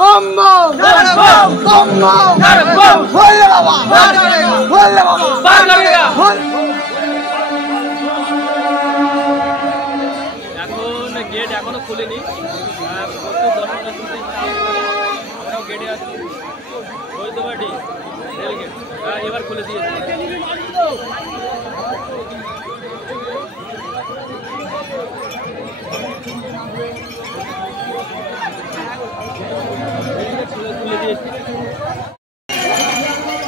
बम बम बम बम बम बोले बाबा बोले बाबा पार करेगा। এখন গেট এখনো খুলেনি, প্রচুর দর্শকরা শুনতে আমরাও গেটে আছি। বৈদ্যবাটি রেল গেট এবার খুলে দিয়েছে।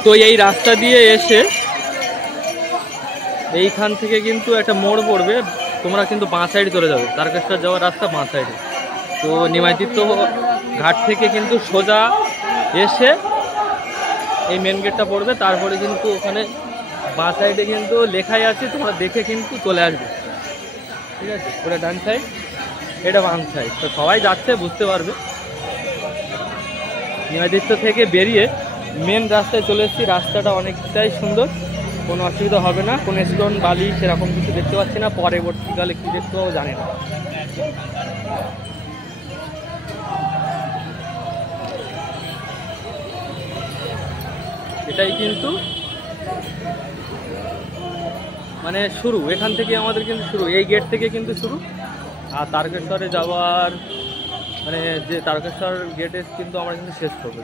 তো এই রাস্তা দিয়ে এসে এইখান থেকে কিন্তু একটা মোড় পড়বে, তোমরা কিন্তু বাঁ সাইডে চলে যাবে, তারকেশ্বর যাওয়ার রাস্তা বাঁ সাইডে। তো নিমাইতীর্থ ঘাট থেকে কিন্তু সোজা এসে এই মেন গেটটা পড়বে, তারপরে কিন্তু ওখানে বাঁ সাইডে কিন্তু লেখাই আছে, তোমরা দেখে কিন্তু চলে আসবে। ঠিক আছে, ওটা ডান সাইড, এটা বাম সাইড। তো সবাই যাচ্ছে বুঝতে পারবে। নিমাইতীর্থ থেকে বেরিয়ে মেন রাস্তায় চলে এসেছি। রাস্তাটা অনেকটাই সুন্দর, কোনো অসুবিধা হবে না, কোনো স্টোন বালি সেরকম কিছু দেখতে পাচ্ছি না। পরবর্তীকালে কী দেখতে পাবো জানি না। এটাই কিন্তু মানে শুরু, এখান থেকে আমাদের কিন্তু শুরু, এই গেট থেকে কিন্তু শুরু। আর তারকেশ্বরে যাওয়ার মানে যে তারকেশ্বর গেটে কিন্তু আমরা কিন্তু শেষ করবো।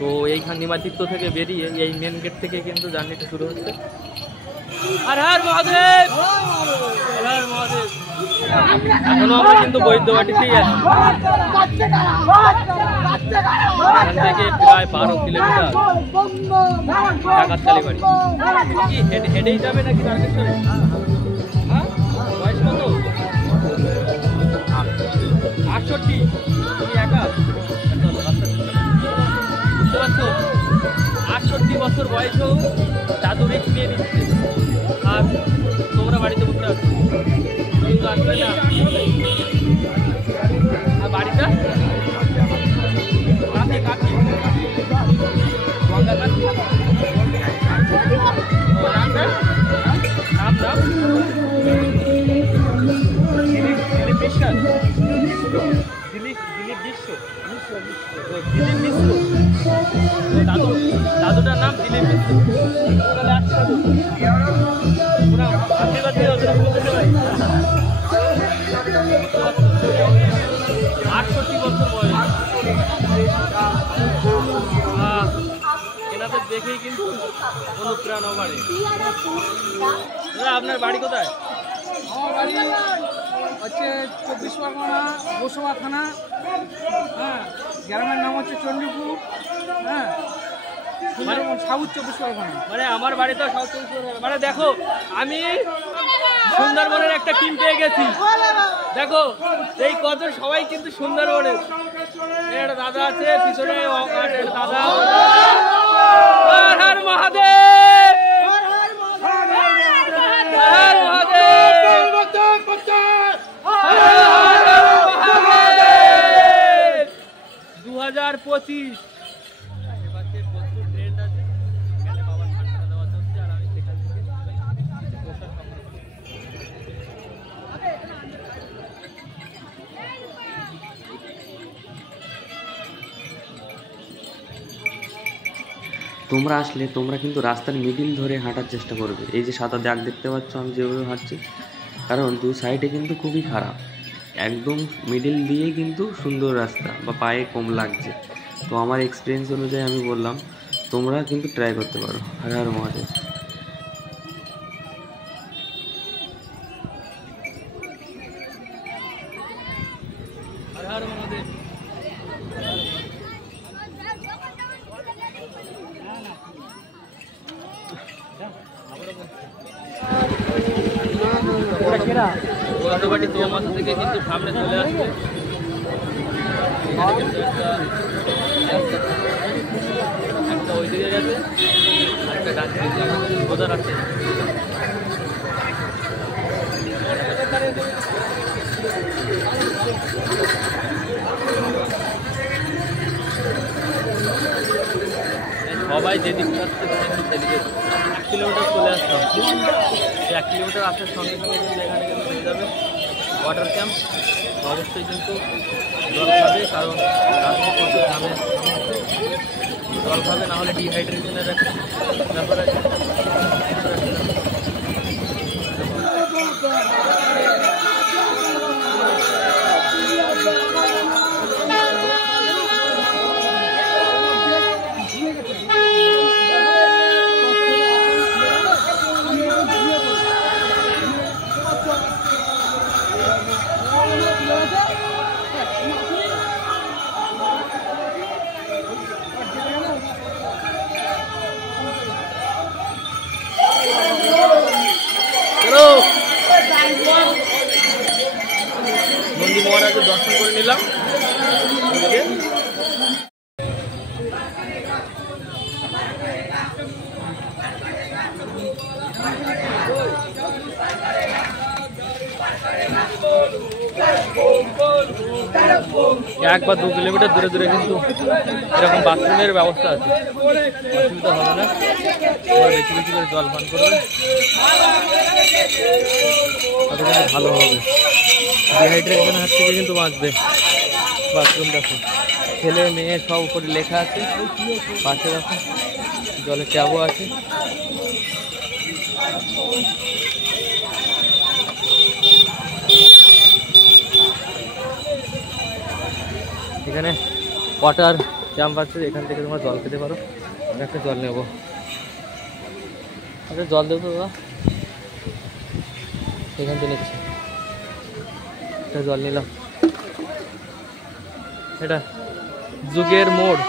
তো এইখান নিমাইতীর্থ থেকে বেরিয়ে এই মেন গেট থেকে কিন্তু জার্নিটা শুরু হচ্ছে। হর হর মহাদেব, হর হর মহাদেব। এখনো আমরা কিন্তু বৈদ্যবাটিতেই আছি। এখান থেকে প্রায় 12 কিলোমিটার ডাকাতকালী বাড়ি। কি হেঁটেই যাবে নাকি তারকেশ্বরে? বয়স কত? 68। তুমি একা বুঝতে পারছো? 68 বছর বয়সেও দাদু রিক্স নিয়ে নিচ্ছে, আর তোমরা বাড়িতে বসে আছো, কিন্তু আসবে না। আর বাড়িটা কাকি কাকি গঙ্গা কাকি নাম নাম দিলীপ বিশ্বাস, দিলীপ বিশ্ব, দিলীপ মিশ্র। দাদুটার নাম দিলীপ মিশ্র। আশীর্বাদ দিয়ে ওদের বলতে পারি। 68 বছর বয়স। এনাদের দেখেই কিন্তু অনুপ্রেরণা বাড়ে। আপনার বাড়ি কোথায়? আমার বাড়ি হচ্ছে 24 পরগনা গোসবা থানা। হ্যাঁ, গ্রামের নাম হচ্ছে চণ্ডীপুর। হ্যাঁ, সাউথ 24 পরগনা। মানে আমার বাড়ি তো সাউথ 24 পরগনা। মানে দেখো, আমি সুন্দরবনের একটা টিম পেয়ে গেছি। দেখো এই কত সবাই কিন্তু সুন্দরবনের। একটা দাদা আছে পিছনে, দাদা। হর হর মহাদেব, হর হর মহাদেব, 2025। তোমরা আসলে তোমরা কিন্তু রাস্তার মিডিল ধরে হাঁটার চেষ্টা করবে। এই যে সাদা দাগ দেখতে পাচ্ছ আমি যেভাবে হাঁটছি, কারণ দু সাইডে কিন্তু খুবই খারাপ, একদম মিডিল দিয়ে কিন্তু সুন্দর রাস্তা বা পায়ে কম লাগছে। তো আমার এক্সপিরিয়েন্স অনুযায়ী আমি বললাম তোমরা কিন্তু ট্রাই করতে পারো। হর হর মহাদেব। হর হর মহাদেব। বৈদ্যবাটি চৌমাথা থেকে কিন্তু সামনে চলে আসবে। একটা ওই দিকে যাবে, একটা ডান দিকে যাবে, বোঝার আছে। সবাই যেদিকে আসছে সেদিকে 1 কিলোমিটার চলে আসতাম। 1 কিলোমিটার আসার সঙ্গে সঙ্গে কিন্তু এখানে কিন্তু হয়ে যাবে ওয়াটার ক্যাম্প অবশ্যই কিন্তু জল খাবে, কারণ রাস্তায় প্রচুর ঘামে জল খাবে, না হলে ডিহাইড্রেশনের একটা ব্যাপার আছে। নন্দী মহারাজের দর্শন করে নিলাম। এক বা 2 কিলোমিটার দূরে দূরে কিন্তু এরকম বাথরুমের ব্যবস্থা আছে, অসুবিধা হবে না। বেশি বেশি করে জল পান করবে, তাতে কিন্তু ভালো হবে। ডিহাইড্রেশন হাত থেকে কিন্তু বাঁচবে। বাথরুম দেখো, ছেলে মেয়ে সব উপরে লেখা আছে, পাশে দেখো জলের ট্যাবও আছে। এখানে ওয়াটার ক্যাম্প আছে, এখান থেকে তোমরা জল খেতে পারো। আমি একটা জল নেবো, আচ্ছা জল দেবো তো দাদা, এখান থেকে নিচ্ছি, একটা জল নিলাম। এটা যুগের মোড়,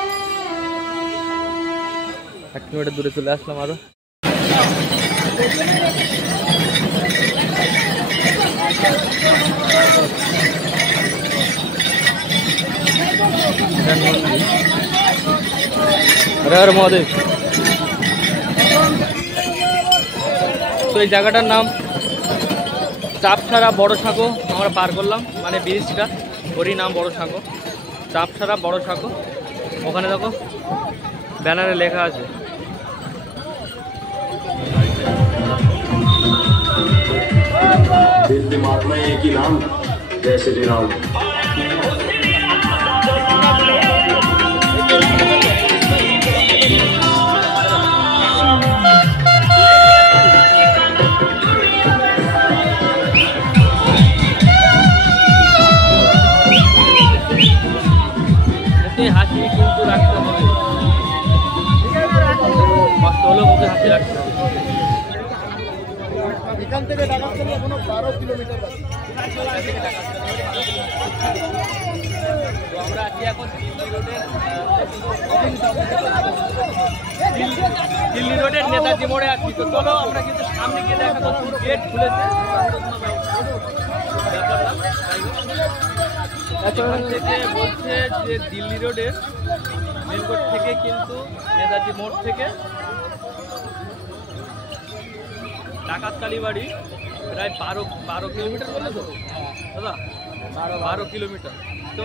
1 কিলোমিটার দূরে চলে আসলাম আরো। হর মহাদেব। তো এই জায়গাটার নাম চাপছাড়া বড় সাঁকো, আমরা পার করলাম, মানে ব্রিজটা ওরই নাম বড় সাঁকো, চাপছাড়া বড় সাঁকো। ওখানে দেখো ব্যানারে লেখা আছে। दिमाग में एक ही नाम, जय श्री राम। হাসি কিন্তু রাখতে হবে, কষ্ট হলেও মুখে হাসি রাখতে হবে। এখান থেকে ডাকাততলা এখনো 12 কিলোমিটার বাকি। তো আমরা আছি এখন দিল্লি রোডের নেতাজি মোড়ে আছি। তো চলো আমরা কিন্তু সামনে গিয়ে দেখা যাচ্ছে গেট খুলেছে। এখান থেকে বলছে যে দিল্লি রোডের মেন রোড থেকে কিন্তু নেতাজি মোড় থেকে ডাকাত কালীবাড়ি প্রায় 12 কিলোমিটার বলে তো দাদা, 12 কিলোমিটার। তো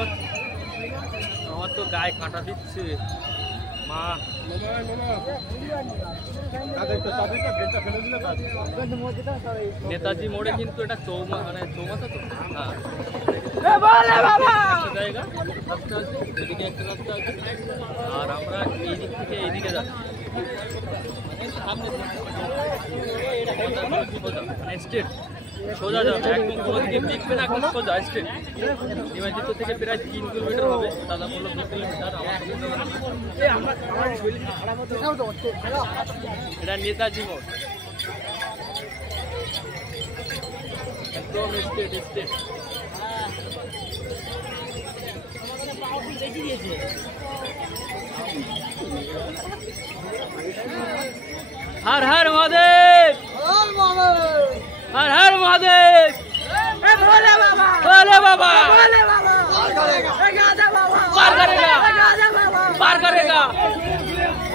আমার তো গায়ে কাঁটা দিচ্ছে মা। নেতাজি মোড়ে কিন্তু এটা চৌমাথা তো জায়গা, রাস্তা আছে, এদিকে একটা রাস্তা আছে, আর আমরা এই দিক থেকে এইদিকে যাচ্ছি। সামনে স্টেট সোজা যাবে, একদম কোনো দিকে দেখবে না, একদম সোজা স্টেট। নিমাইচিত্র থেকে প্রায় 3 কিলোমিটার হবে, দাদা বললো 2 কিলোমিটার। এটা নেতাজি মোড়, একদম স্টেট স্টেট। हर हर महादेव, हर हर महादेव, भोले बाबा पार करेगा, पार करेगा।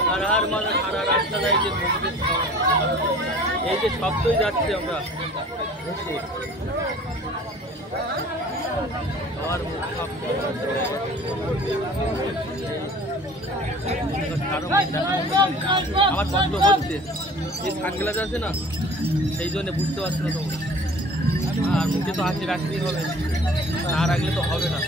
हर हर महादेव। সারা রাস্তা এই যে শব্দই যাচ্ছে আমরা আমার বন্ধ হচ্ছে, এই সানগ্লাস আছে না, সেই জন্য বুঝতে পারছো না তোমরা। আর মুখে তো হাসি রাখতেই হবে, না রাখলে তো হবে না।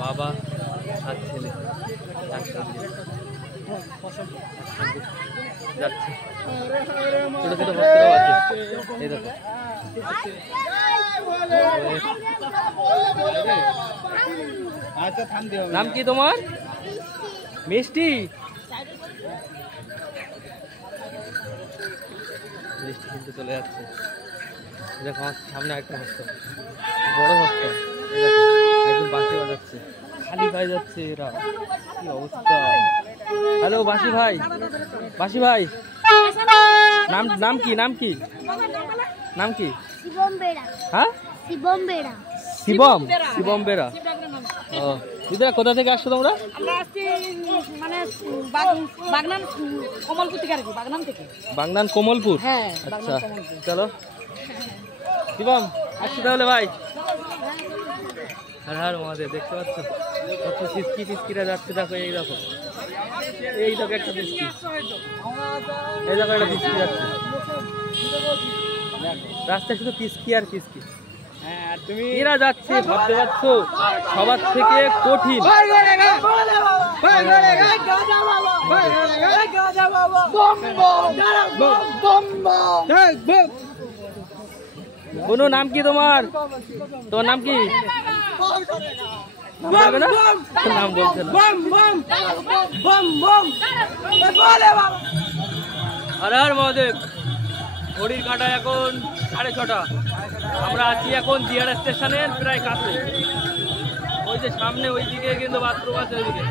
বাবা আর ছেলে একসঙ্গে যাচ্ছে, ছোট ছোট বাচ্চারাও আছে। এই দেখো নাম কি তোমার? মিষ্টি। মিষ্টি কিন্তু চলে যাচ্ছে। দেখো আমার সামনে একটা হস্ত, বড় হস্ত, একদম বাঁশি বাজাচ্ছে, খালি পায়ে যাচ্ছে এরা, কি অবস্থা। হ্যালো বাঁশি ভাই, বাঁশি ভাই নাম নাম কি? নাম কি? নাম কি? শিবম বেড়া। হ্যাঁ শিবম বেড়া। শিবম, শিবম বেড়া। ও দিদা কোথা থেকে আসছো তোমরা? আমরা আসছি মানে বাগনান কমলপুর থেকে আর কি, বাগনান থেকে। বাগনান কমলপুর? হ্যাঁ আচ্ছা চলো শিবম আসছি তাহলে ভাই। আর আর আমাদের দেখতে পাচ্ছ কত সিস্কি টিস্কিরা যাচ্ছে। দেখো এই দেখো, এই দেখো একটা সিস্কি, এই দেখো একটা সিস্কি যাচ্ছে রাস্তায়, শুধু পিস্কি আর পিস্কি। এরা যাচ্ছে ভাবতে পারছো সবার থেকে কঠিন। কোনো নাম কি তোমার? তোমার নাম কি? নাম বলছে না। হর হর মহাদেব। ঘড়ির কাঁটা এখন 6:30। আমরা আছি এখন জিয়ার স্টেশনের প্রায় কাছে। ওই যে সামনে ওই দিকে কিন্তু বাথরুম আছে, ওইদিকে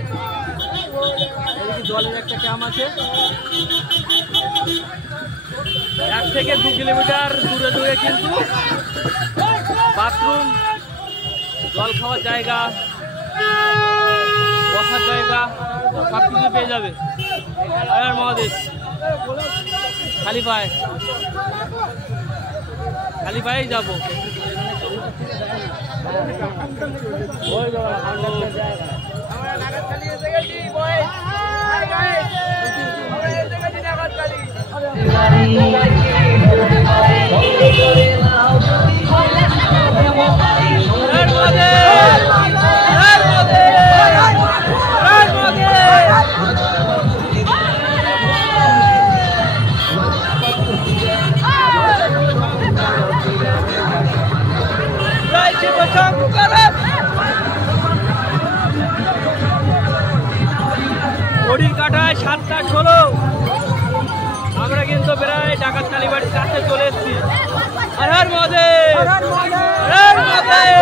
জলের একটা ক্যাম্প আছে। 1 থেকে 2 কিলোমিটার দূরে দূরে কিন্তু বাথরুম, জল খাওয়ার জায়গা, বসার জায়গা সব কিছু পেয়ে যাবে। আর মহাদেব খালি পায়ে, খালি পায়েই যাবো। ঘড়ির কাঁটায় 7:16। আমরা কিন্তু প্রায় ডাকাত কালীবাড়ির কাছে চলে এসেছি। হর হর মহাদেব, হর হর মহাদেব।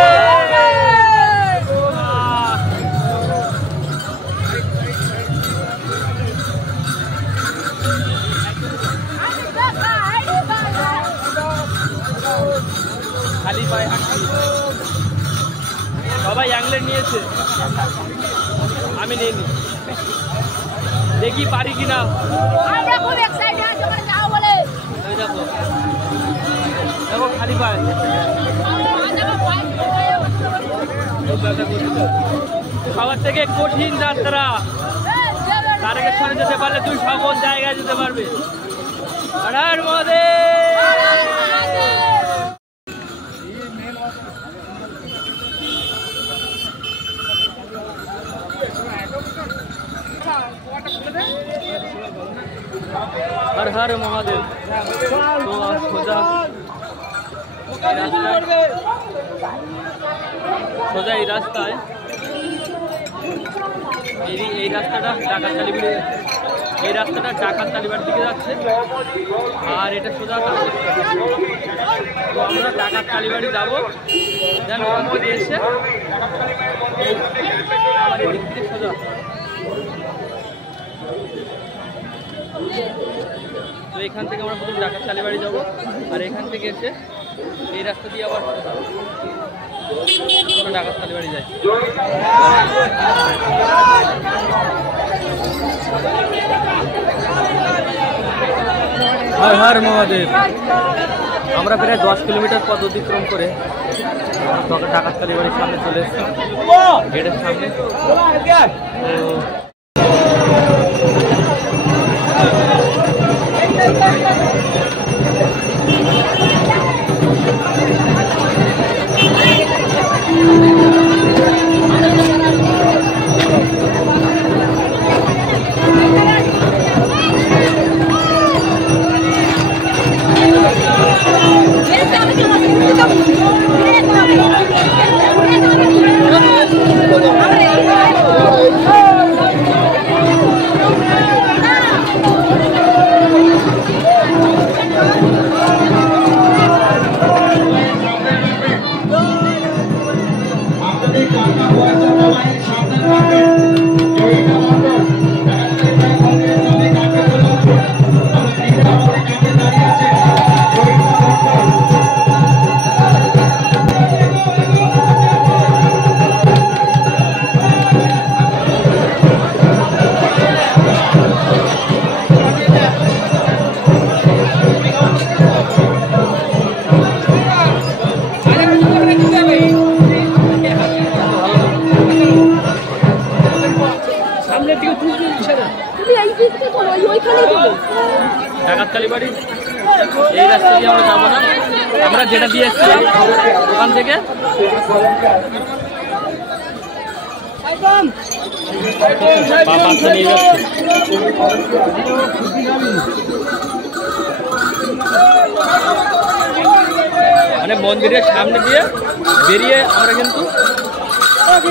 খালি পায়ে হাঁটছি, সবাই অ্যাংলেট নিয়েছে, আমি নিইনি। দেখি পারি কিনা। আমরা খুব এক্সাইটেড আছি, আমরা যাও বলে। ওই দেখো, দেখো খালি পায়ে সবার থেকে কঠিন যাত্রা। তারকেশ্বরে যেতে পারলে তুই সকল জায়গায় যেতে পারবে। হর হর মহাদেব। हर हर महादेव। तो सोजा সোজা এই রাস্তায়, এই রাস্তাটা ডাকাত কালীবাড়ি, এই রাস্তাটা ডাকাত কালীবাড়ির দিকে যাচ্ছে, আর এটা সোজা। তো আমরা ডাকাত কালীবাড়ি যাবো, দেন ওখান থেকে এসে আবার এদিক থেকে সোজা। তো এখান থেকে আমরা প্রথম ডাকাত কালীবাড়ি যাবো, আর এখান থেকে এসে এই রাস্তা দিয়ে আবার ডাকাত কালীবাড়ি যাই। হর হর মহাদেব। আমরা প্রায় 10 কিলোমিটার পথ অতিক্রম করে ডাকাতকালী বাড়ির সামনে চলে এসেছি, গেটের সামনে। ডাকাতকালী বাড়ি এই রাস্তা দিয়ে আমরা যাবো না, আমরা যেটা দিয়ে এসেছিলাম ওখান থেকে নিয়ে যাচ্ছি। মানে মন্দিরের সামনে দিয়ে বেরিয়ে আমরা কিন্তু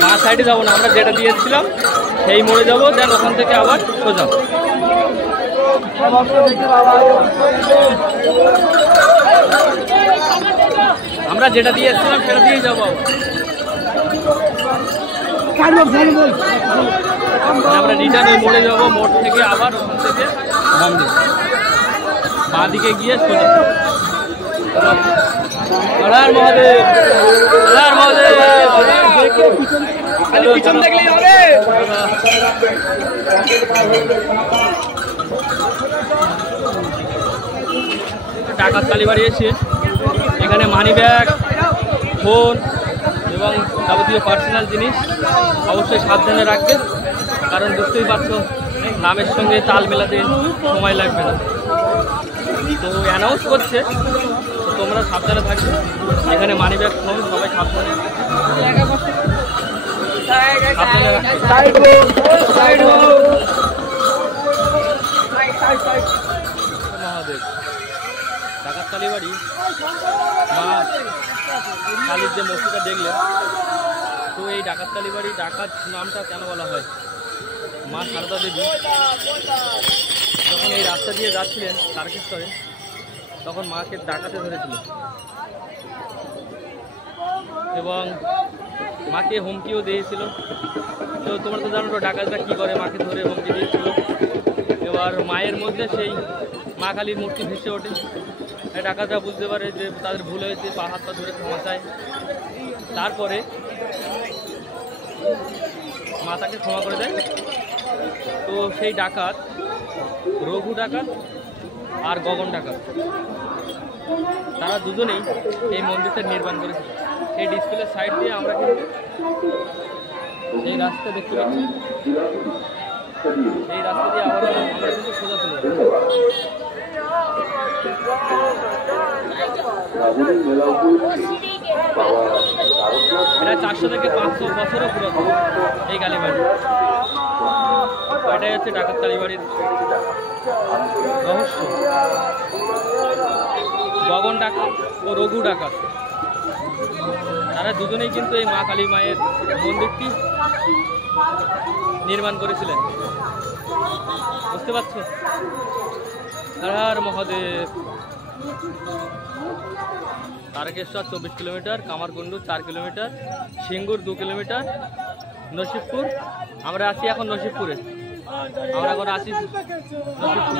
বাঁ সাইডে যাবো না, আমরা যেটা দিয়ে এসেছিলাম সেই মোড়ে যাবো, দেন ওখান থেকে আবার সোজা। আমরা যেটা দিয়ে এসেছিলাম সেটা দিয়েই যাবো। আমরা রিটার্ন ওই মোড়ে যাবো, মোড় থেকে আবার ওখান থেকে বাঁ দিকে গিয়ে সোজা। মহাদেব পিছন দেখলেই হবে। ডাকাতকালী বাড়ি এসে এখানে মানি ব্যাগ, ফোন এবং যাবতীয় পার্সোনাল জিনিস অবশ্যই সাবধানে রাখবে, কারণ বুঝতেই পারছো নামের সঙ্গে তাল মেলাতে সময় লাগবে না। তো অ্যানাউন্স করছে, তো তোমরা সাবধানে থাকবে। এখানে মানি ব্যাগ, ফোন সবাই সাবধানে মহাদেব। ডাকাতকালী বাড়ি মা কালীর যে মূর্তিটা দেখলে, তো এই ডাকাতকালী বাড়ি ডাকাত নামটা কেন বলা হয়? মা সারদা দেবী যখন এই রাস্তা দিয়ে যাচ্ছিলেন তারকেশ্বরে, তখন মাকে ডাকাতে ধরেছিল এবং মাকে হুমকিও দিয়েছিল। তো তোমরা তো জানো তো ডাকাতরা কী করে, মাকে ধরে হুমকি দিয়েছিল। এবার মায়ের মধ্যে সেই মা কালীর মূর্তি ভেসে ওঠে। ডাকাতরা বুঝতে পারে যে তাদের ভুল হয়েছে, পা হাত পা ধরে ক্ষমা চায়। তারপরে মা তাকে ক্ষমা করে দেয়। তো সেই ডাকাত, রঘু ডাকাত আর গগন ডাকাত, তারা দুজনেই এই মন্দিরটা নির্মাণ করেছিল। এই ডিসপ্লের সাইড দিয়ে আমরা কিন্তু এই রাস্তা দেখতে পাচ্ছি, এই রাস্তা দিয়ে আমরা কিন্তু সোজা চলে যাব। এটা 400 থেকে 500 বছরও পুরাতন এই কালীবাড়ি। এটাই হচ্ছে ডাকাতকালী বাড়ির রহস্য। গগন ডাকাত ও রঘু ডাকাত, তারা দুজনেই কিন্তু এই মা কালী মায়ের মন্দিরটি নির্মাণ করেছিলেন। বুঝতে পারছো? Har Har Mahadev. Tarakeswar 24 kilometre, Kamarkundu 4 kilometre, Singur 2 kilometre, Nasibpur. আমরা আছি এখন নসিবপুরে, আমরা এখন আছি নসিবপুরে।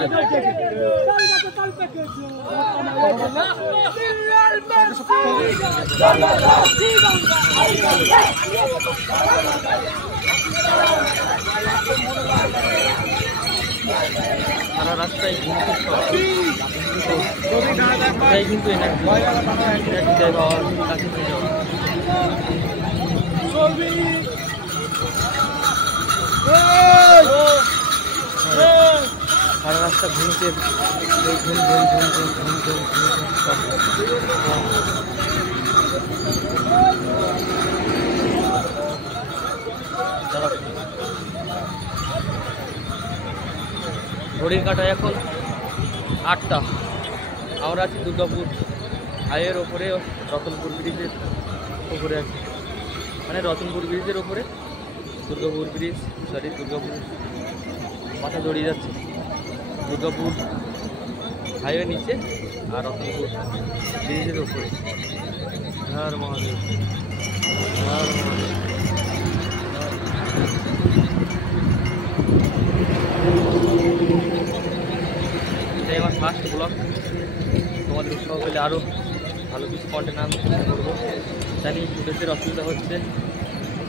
সারা রাস্তায় কিন্তু এনার্জি সারা রাস্তা ঘুমতে ঘুম ঘুম ঘুম ঘুম ঘুম ঘুম ঘড়ির কাঁটায় এখন 8টা। আমরা আছি দুর্গাপুর হাইয়ের ওপরে, রতনপুর ব্রিজের ওপরে আছি, মানে রতনপুর ব্রিজের ওপরে দুর্গাপুর ব্রিজ, দুর্গাপুর মাথা জড়িয়ে যাচ্ছে দুর্গাপুর হাইওয়ে নিচে আর রতনপুর ব্রিজের ওপরে। হর মহাদেব, হর মহাদেব। এটাই আমার ফার্স্ট ব্লগ। তোমাদের উৎসাহ পেলে আরও ভালো কিছু কন্টেন্ট আমি করবো। জানি ফুটেজের অসুবিধা হচ্ছে,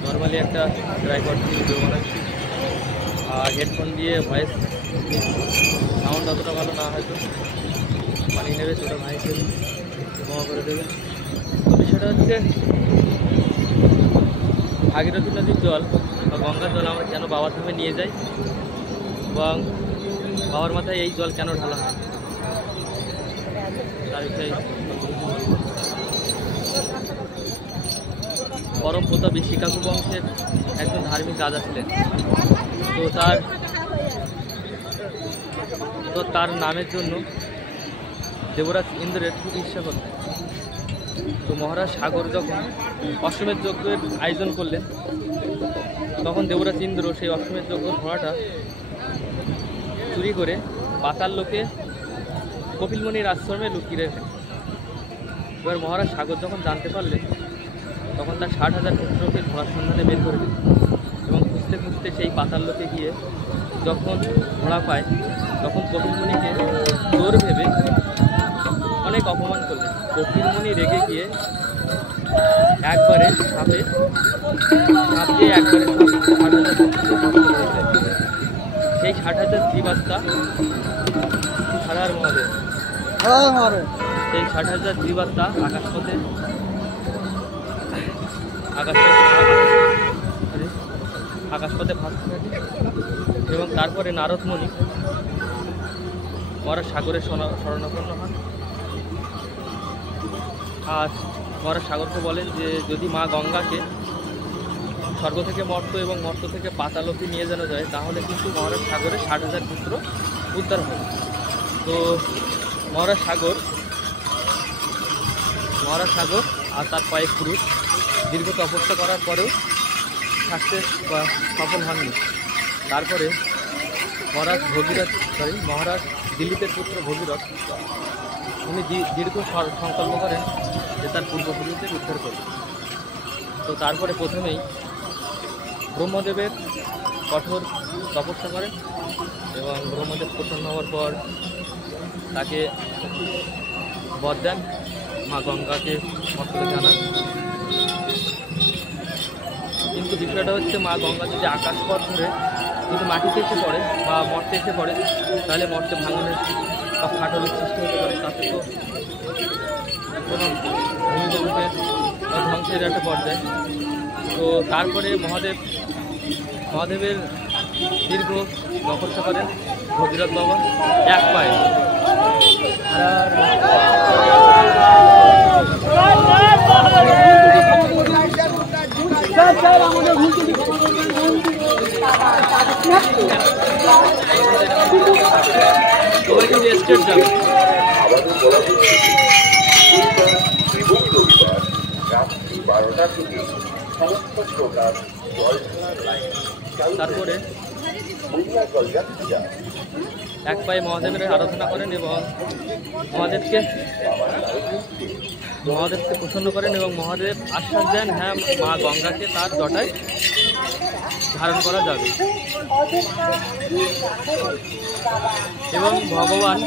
নর্মালি একটা ট্রাইপড দিয়ে ভিডিও বানাচ্ছি আর হেডফোন দিয়ে ভয়েস সাউন্ড অতটা ভালো না, হয়তো মানিয়ে নেবে, ছোটো ভাইকে ক্ষমা করে দেবে। তো বিষয়টা হচ্ছে ভাগীরথী নদীর জল বা গঙ্গার জল আমরা কেন বাবার ধামে নিয়ে যাই এবং বাবার মাথায় এই জল কেন ঢালা হয় তার বিষয়ে পরম প্রতাপী শিকাগো বংশের একজন ধার্মিক রাজা ছিলেন। তো তার নামের জন্য দেবরাজ ইন্দ্রের খুব ইচ্ছা করতেন। তো মহারাজ সাগর যখন অশ্বমেধ যজ্ঞের আয়োজন করলেন, তখন দেবরাজ ইন্দ্র সেই অশ্বমেধ যজ্ঞ ঘোড়াটা চুরি করে পাতাল লোকে কপিলমণির আশ্রমে লুকিয়ে রেখে। এবার মহারাজ সাগর যখন জানতে পারলেন, তখন তার 60,000 পুত্রকে ঘোড়ার সন্ধানে বের করে দিল এবং খুঁজতে খুঁজতে সেই পাতাল লোকে গিয়ে যখন ঘোড়া পায়, তখন কপিলমণিকে চোর ভেবে অনেক অপমান করলেন। কপিলমণি রেগে গিয়ে একবারে সাপে দিয়ে একবারে 60,000 সেই 60,000 জীবাত্মা হারার মহাদেব, সেই 60,000 জীবাত্মা আকাশপথে ভাসতে থাকে এবং তারপরে নারদমণি মহারাজ সাগরের শরণাপন্ন হন। আর মহারাজ সাগরকে বলেন যে যদি মা গঙ্গাকে স্বর্গ থেকে মর্ত এবং মর্ত থেকে পাতালোকে নিয়ে যেন যায়, তাহলে কিন্তু মহারাজ সাগরের 60,000 পুত্র উদ্ধার হবে। তো মহারাজ সাগর আর তার কয়েক পুরুষ দীর্ঘ তপস্যা করার পরেও সফল হননি। তারপরে মহারাজ দিলীপের পুত্র ভগীরথ, উনি দীর্ঘ সংকল্প করেন যে তার পূর্বপুরুষদের উদ্ধার করবেন। তো তারপরে প্রথমেই ব্রহ্মদেবের কঠোর তপস্যা করেন এবং ব্রহ্মদেব প্রসন্ন হওয়ার পর তাকে বর দেন, মা গঙ্গাকে মস্তকে জানান। কিন্তু বিষয়টা হচ্ছে মা গঙ্গা যদি আকাশপথ ধরে যদি মাটিতে এসে পড়ে বা মর্তে এসে পড়ে, তাহলে মর্তে ভাঙনের বা ফাটলের সৃষ্টি হতে পারে, তাতে তো কোনো ভূমিজগতের ধ্বংসের একটা পর্যায়ে। তো তারপরে মহাদেবের দীর্ঘ তপস্যা করেন ভগীরথ বাবা এক পায়ে। তারপরে এক পায়ে মহাদেবের আরাধনা করেন এবং মহাদেবকে প্রসন্ন করেন এবং মহাদেব আশ্বাস দেন, হ্যাঁ মা গঙ্গাকে তার জটায় ধারণ করা যাবে। এবং ভগবান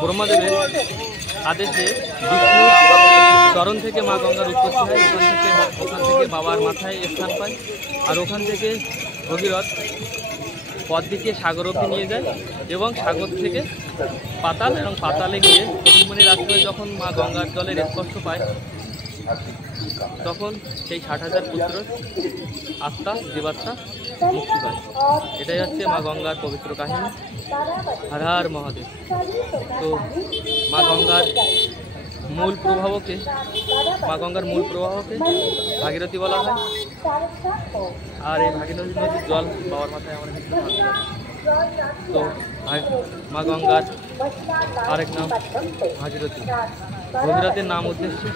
ব্রহ্মদেবের আদেশে বিষ্ণুর চরণ থেকে মা গঙ্গার উৎপত্তি হয়। ওখান থেকে বাবার মাথায় স্থান পায় আর ওখান থেকে ভগীরথ পথ দিকে সাগর অবধি নিয়ে যায় এবং সাগর থেকে পাতাল এবং পাতালে গিয়ে কপিলমণির আশ্রমে যখন মা গঙ্গার জলের স্পর্শ পায়, তখন সেই 60,000 পুত্র আত্মা জীবাত্মা মুক্তি পায়। এটাই হচ্ছে মা গঙ্গার পবিত্র কাহিনী। হর হর মহাদেব। তো মা গঙ্গার মূল প্রবাহকে ভাগীরথী বলা হয়। আর এই ভাগীরথী নদীর জল বাবার মাথায় আমরা কিন্তু ভাবতে পারি। তো মা গঙ্গার আরেক নাম ভাগীরথী। ভগীরথের নাম উদ্দেশ্যে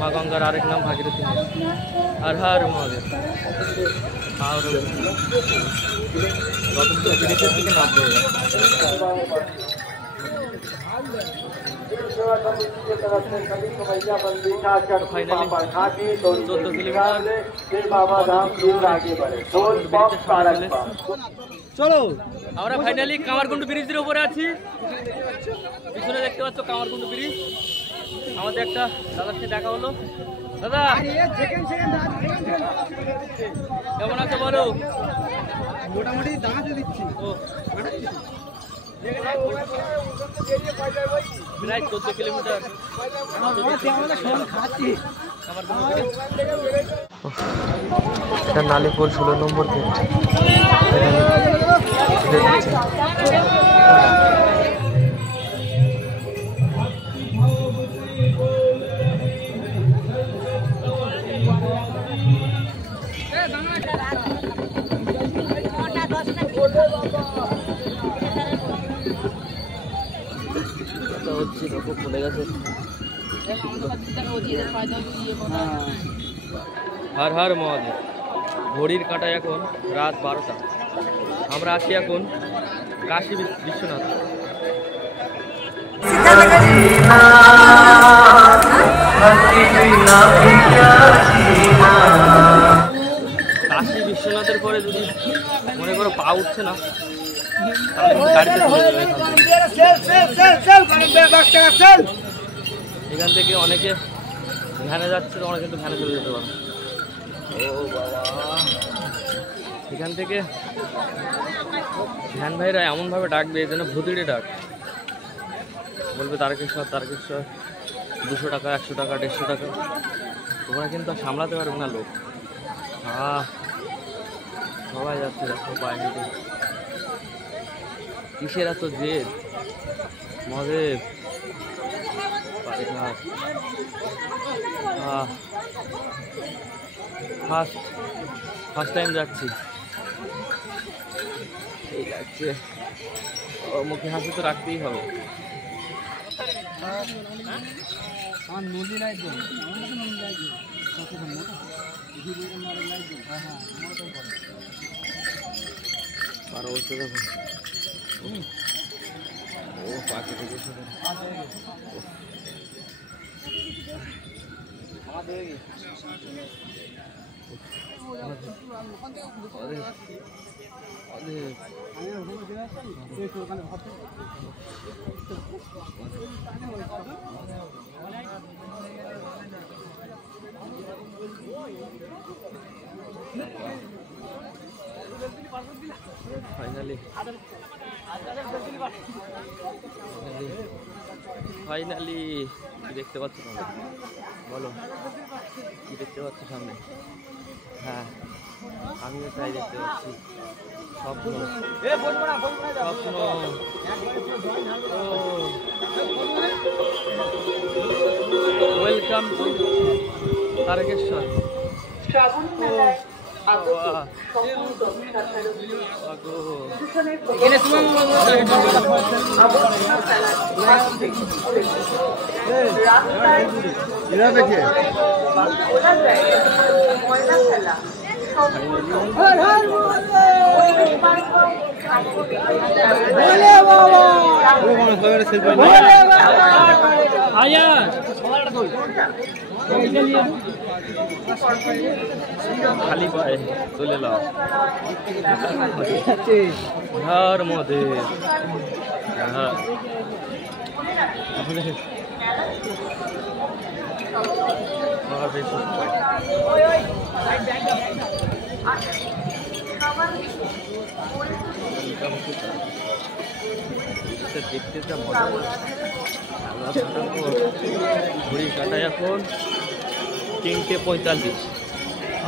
মা গঙ্গার আরেক নাম ভাগীরথী। হর হর মহাদেব। আর যথেষ্ট ব্রিজের দিকে নামবে। ফাইনালি 14 কিলোমিটার চলো। আমরা ফাইনালি কামারকুন্ডু ব্রিজের উপরে আছি। পিছনে দেখতে পাচ্ছ কামারকুন্ডু ব্রিজ। আমাদের একটা দাদার সাথে দেখা হলো। দাদা কেমন আছো বলো? মোটামুটি দাঁড়াতে দিচ্ছি। ও প্রায় 14 কিলোমিটার এটা নালিপুর 16 নম্বর গেট। খুলে গেছে। হর হর মহাদেব। ঘড়ির কাঁটায় এখন রাত 12টা। আমরা আছি এখন কাশী বিশ্বনাথ। কাশী বিশ্বনাথের পরে যদি মনে করো পা উঠছে না, তাহলে গাড়িতে চলে যাবে। এখান থেকে অনেকে ভ্যানে যাচ্ছে, তোমরা কিন্তু ভ্যানে চলে যেতে পারো। ও বাবা, এখান থেকে ভ্যান ভাইরা এমনভাবে ডাকবে যেন ভূতিড়ে ডাক। বলবে তারকেশ্বর 200 টাকা, 100 টাকা, 150 টাকা। তোমরা কিন্তু আর সামলাতে পারবে না লোক। সবাই যাচ্ছে, দেখো পায়ে হেঁটে। কিসের এত জেদ মহাদেব? ফার্স্ট টাইম যাচ্ছি। ঠিক আছে, মুখে হাসি তো রাখতেই হবে। আমার নদী নাই তো, আর বলতে দেখো ও পাখি থেকে ফাইনালি কি দেখতে পাচ্ছ তোমরা? বলো কি দেখতে পাচ্ছ সামনে? হ্যাঁ, আমিও তাই দেখতে পাচ্ছি। স্বপ্ন স্বপ্ন। Welcome to Tarakeswar. খালি পায়ে চলে এলাম ঘর মধ্যে। দেখতে যা মজা, ঘড়ি কাটায় এখন 3:45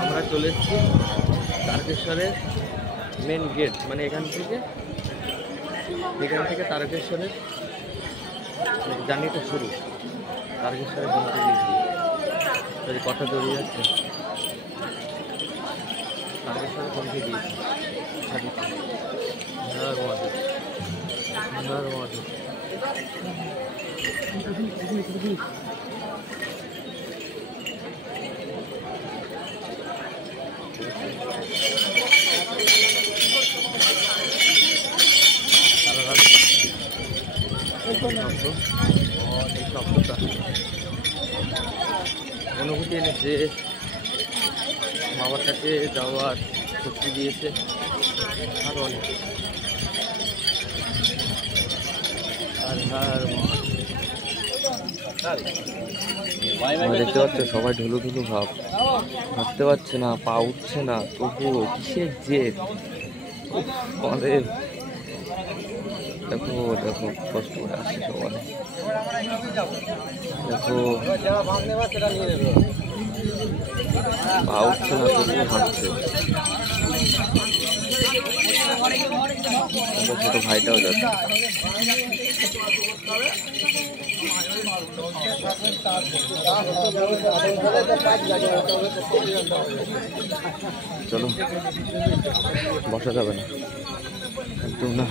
আমরা চলে এসেছি তারকেশ্বরের মেন গেট, মানে এখান থেকে তারকেশ্বরের জার্নিটা শুরু। তারকেশ্বরে পৌঁছে গিয়েছি, কথা দৌড়িয়ে যাচ্ছে। তারকেশ্বরে পৌঁছে গিয়েছি। অনুভূতি এনেছে, বাবার কাছে যাওয়ার শক্তি দিয়েছে, আরো অনেক। দেখতে পাচ্ছ সবাই ঢুলু ঢুলু ভাব, হাঁটতে পারছে না, পা উঠছে না, তবুও কিসের জেদ আমাদের। দেখো দেখো কষ্ট করে আসছে সবাই, দেখো পা উঠছে না, তবুও হাঁটছে। ছোট ভাইটাও যাচ্ছে। চলো, বসা যাবে না একদম না।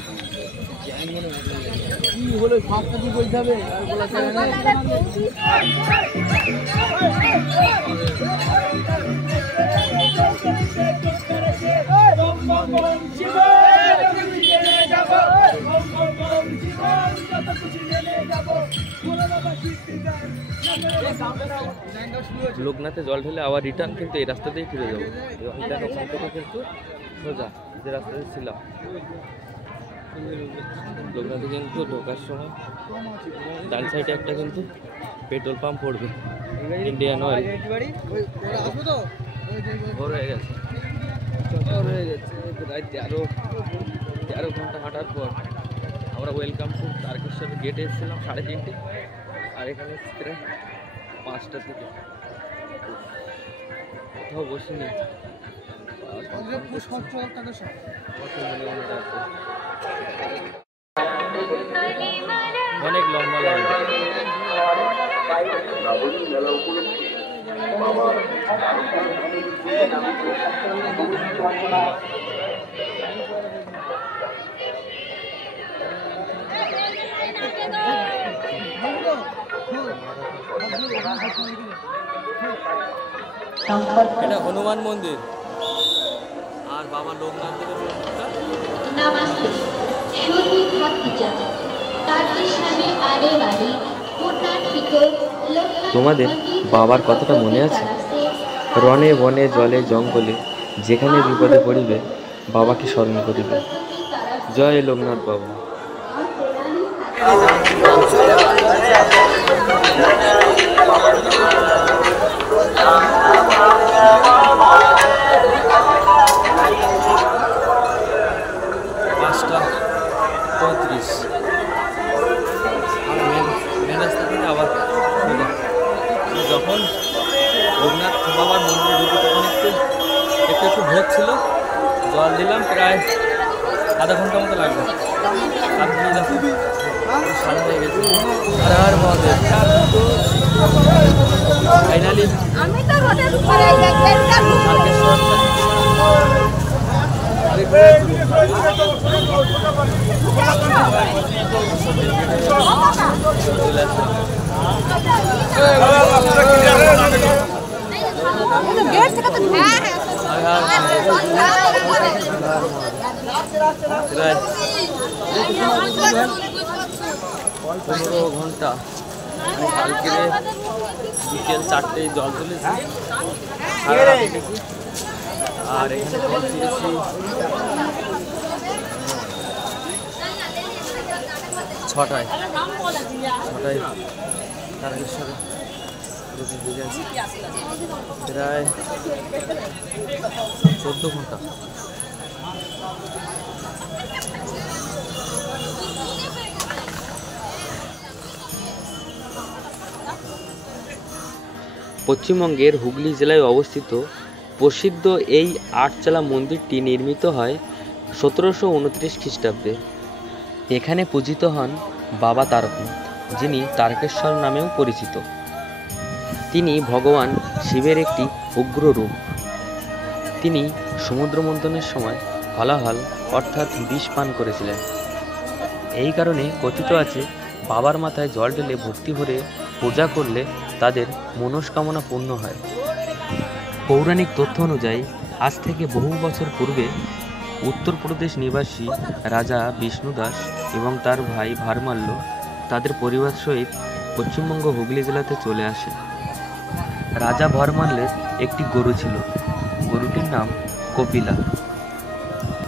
লোকনাথে জল ঢেলে আবার রিটার্ন কিন্তু এই রাস্তা দিয়েই ফিরে যাবো। রিটার্ন ওখান থেকে কিন্তু সোজা যে রাস্তাতে ছিলাম। লোকনাথে কিন্তু ঢোকার সময় ডান সাইডে একটা কিন্তু পেট্রোল পাম্প পড়বে, ইন্ডিয়ান অয়েল। ভোর হয়ে গেছে, প্রায় 13 ঘন্টা হাঁটার পর আমরা ওয়েলকাম টু তারকেশ্বরের গেটে এসেছিলাম 3:30, আর এখানে প্রায় 5টা থেকে। কোথাও বসিনি, অনেক লম্বা লাইন। এটা হনুমান মন্দির আর বাবা লোকনাথ দেবের মন্দিরটা। नमस्ते, शुद्ध भक्ति जन तारकेश्वरे आने वाली তোমাদের বাবার কথাটা মনে আছে? রনে বনে জলে জঙ্গলে যেখানে বিপদে পড়িবে বাবাকে স্মরণ করিবে। জয় লোকনাথ বাবা। যখন লোকনাথ বাবার মন্দিরে ঢুকি তখন একটু ভোগ ছিল, জল দিলাম, প্রায় আধা ঘন্টা মতো লাগবে। তারপরে দেখো সাদা হয়ে গেছে। আর মহাদেব ফাইনালি পনেরো ঘন্টা কালকে বিকেল 4টায় জল তুলেছি, আর এখানে পৌঁছেছি 6টায়। তারকেশ্বরে প্রায় 14 ঘন্টা। পশ্চিমবঙ্গের হুগলি জেলায় অবস্থিত প্রসিদ্ধ এই আটচালা মন্দিরটি নির্মিত হয় 1729 খ্রিস্টাব্দে। এখানে পূজিত হন বাবা তারকনাথ, যিনি তারকেশ্বর নামেও পরিচিত। তিনি ভগবান শিবের একটি উগ্র রূপ। তিনি সমুদ্র মন্থনের সময় হলাহল অর্থাৎ বিষ পান করেছিলেন। এই কারণে কথিত আছে বাবার মাথায় জল ঢেলে ভক্তি ভরে পূজা করলে তাদের মনস্কামনা পূর্ণ হয়। পৌরাণিক তথ্য অনুযায়ী আজ থেকে বহু বছর পূর্বে উত্তরপ্রদেশ নিবাসী রাজা বিষ্ণুদাস এবং তার ভাই ভারমাল্য তাদের পরিবার সহিত পশ্চিমবঙ্গ হুগলি জেলাতে চলে আসে। রাজা ভারমাল্যের একটি গরু ছিল, গরুটির নাম কপিলা।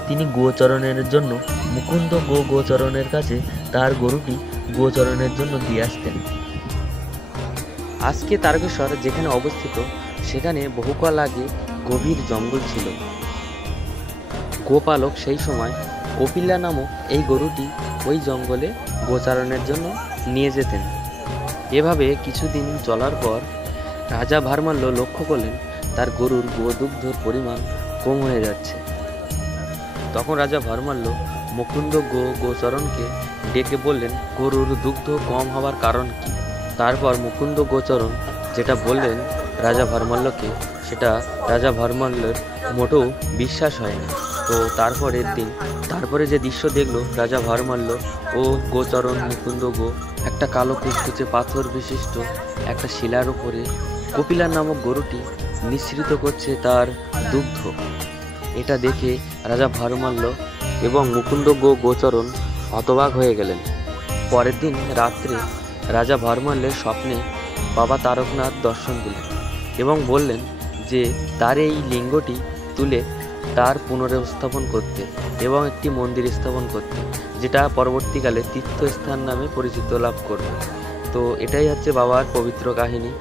তিনি গোচরণের জন্য মুকুন্দ গোচরণের কাছে তার গরুটি গোচরণের জন্য দিয়ে আসতেন। আজকে তারকেশ্বর যেখানে অবস্থিত সেখানে বহুকাল আগে গভীর জঙ্গল ছিল। গোপালক সেই সময় কপিলা নামক এই গরুটি ওই জঙ্গলে গোচারণের জন্য নিয়ে যেতেন। এভাবে কিছুদিন চলার পর রাজা ভারমাল্য লক্ষ্য করলেন তার গরুর গোদুগ্ধর পরিমাণ কম হয়ে যাচ্ছে। তখন রাজা ভারমাল্য মুকুন্দ গোচরণকে ডেকে বললেন গরুর দুগ্ধ কম হওয়ার কারণ কি। তারপর মুকুন্দ গোচরণ যেটা বললেন রাজা ভারমাল্যকে, সেটা রাজা ভারমাল্যের মোটেও বিশ্বাস হয়নি। তো তারপরে যে দৃশ্য দেখলো রাজা ভারমাল্য ও গোচরণ মুকুন্দ একটা কালো কুচকুচে পাথর বিশিষ্ট একটা শিলার উপরে কপিলা নামক গরুটি নিঃসৃত করছে তার দুগ্ধ। এটা দেখে রাজা ভারমাল্য এবং মুকুন্দ গোচরণ হতবাক হয়ে গেলেন। পরের দিন রাত্রে রাজা ভারমাল্যের স্বপ্নে বাবা তারকনাথ দর্শন দিলেন এবং বললেন যে তার এই লিঙ্গটি তুলে তার পুনরুস্থাপন করতে এবং একটি মন্দির স্থাপন করতে, যেটা পরবর্তীকালে তীর্থস্থান নামে পরিচিত লাভ করবে। তো এটাই হচ্ছে বাবার পবিত্র কাহিনী।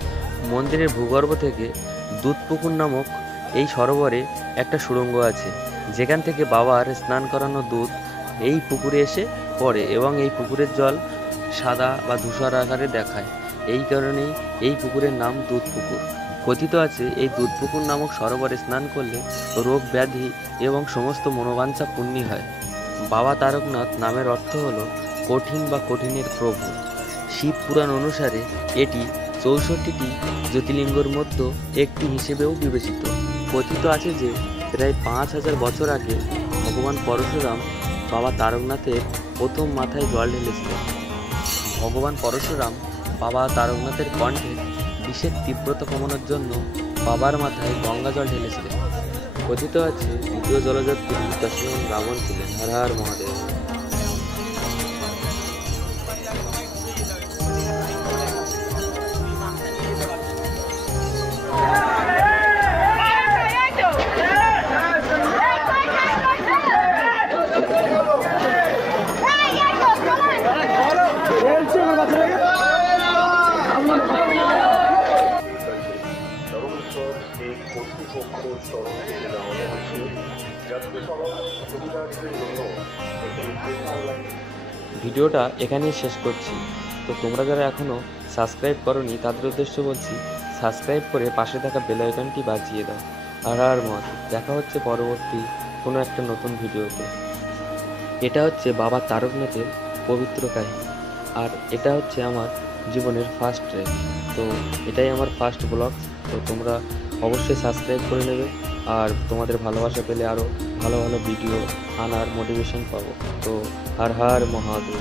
মন্দিরের ভূগর্ভ থেকে দুধপুকুর নামক এই সরোবরে একটা সুড়ঙ্গ আছে, যেখান থেকে বাবার স্নান করানো দুধ এই পুকুরে এসে পড়ে এবং এই পুকুরের জল সাদা বা ধূসর আকারে দেখায়। এই কারণেই এই পুকুরের নাম দুধ পুকুর। কথিত আছে এই দুধ পুকুর নামক সরোবরে স্নান করলে রোগ ব্যাধি এবং সমস্ত মনোবাঞ্ছা পূর্ণ হয়। বাবা তারকনাথ নামের অর্থ হল কঠিন বা কঠিনের প্রভু। শিব পুরাণ অনুসারে এটি 64টি জ্যোতির্লিঙ্গের মধ্যে একটি হিসেবেও বিবেচিত। কথিত আছে যে প্রায় 5000 বছর আগে ভগবান পরশুরাম বাবা তারকনাথের প্রথম মাথায় জল ঢেলেছিলেন। ভগবান পরশুরাম বাবা তারকনাথের কণ্ঠে বিষের তীব্রতা কমানোর জন্য বাবার মাথায় গঙ্গা জল ঢেলেছিলেন। কথিত আছে দ্বিতীয় জলযাত্রী দশম রাবণ ছিলেন। হর হর মহাদেব। ভিডিওটা এখানেই শেষ করছি। তো তোমরা যারা এখনও সাবস্ক্রাইব করোনি তাদের উদ্দেশ্য বলছি, সাবস্ক্রাইব করে পাশে থাকা বেল আইকনটি বাজিয়ে দাও। আর দেখা হচ্ছে পরবর্তী কোনো একটা নতুন ভিডিওতে। এটা হচ্ছে বাবা তারকনাথের পবিত্র কাহিনী, আর এটা হচ্ছে আমার জীবনের ফার্স্ট ট্রেক। তো এটাই আমার ফার্স্ট ব্লগ। তো তোমরা অবশ্যই সাবস্ক্রাইব করে নেবে, আর তোমাদের ভালোবাসা পেলে আরও ভালো ভালো ভিডিও আনার মোটিভেশন পাবো। তো হর হর মহাদেব।